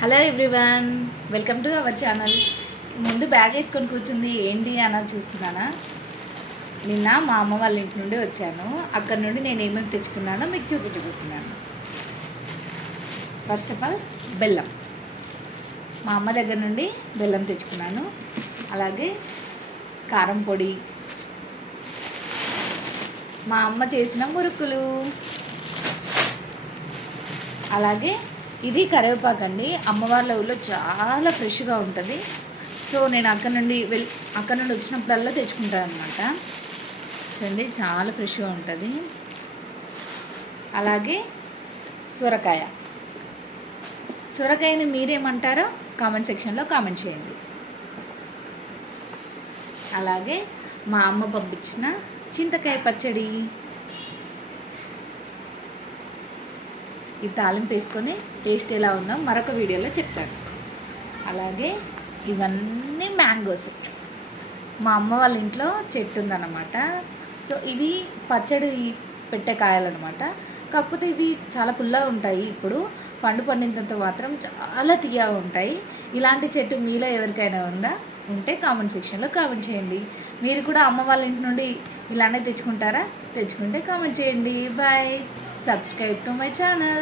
Hello everyone, welcome to our channel. ముందు bag వేసుకొని కూర్చుంది ఏంటి అని చూస్తున్నానా. నిన్న మా అమ్మ వాళ్ళ ఇంటి నుండి వచ్చాను. అక్కడ నుండి నేను ఏమేమి తెచ్చుకున్నానో మీకు చూపించబోతున్నాను. ఫస్ట్ ఆఫ్ ఆల్ బెల్లం. మా అమ్మ దగ్గర నుండి బెల్లం తెచ్చుకున్నాను. అలాగే కారం పొడి, మా అమ్మ చేసిన మురుకులు, అలాగే ఇది కరివేపాకు అండి. అమ్మవార్ల ఊళ్ళో చాలా ఫ్రెష్గా ఉంటుంది. సో నేను అక్కడ నుండి వచ్చినప్పుడల్లా తెచ్చుకుంటాను అనమాట. చూడండి, చాలా ఫ్రెష్గా ఉంటుంది. అలాగే సొరకాయని మీరేమంటారో కామెంట్ సెక్షన్లో కామెంట్ చేయండి. అలాగే మా అమ్మ పంపించిన చింతకాయ పచ్చడి, ఈ తాలింపు వేసుకొని టేస్ట్ ఎలా ఉందో మరొక వీడియోలో చెప్తాను. అలాగే ఇవన్నీ మ్యాంగోస్. మా అమ్మ వాళ్ళ ఇంట్లో చెట్టు ఉందన్నమాట. సో ఇవి పచ్చడి పెట్టే కాయాలన్నమాట. కాకపోతే ఇవి చాలా పుల్లగా ఉంటాయి. ఇప్పుడు పండినంత మాత్రం చాలా తీయగా ఉంటాయి. ఇలాంటి చెట్టు మీలో ఎవరికైనా ఉంటే కామెంట్ సెక్షన్లో కామెంట్ చేయండి. మీరు కూడా అమ్మ వాళ్ళ ఇంటి నుండి ఇలానే తెచ్చుకుంటారా? తెచ్చుకుంటే కామెంట్ చేయండి. Bye. Subscribe to my channel.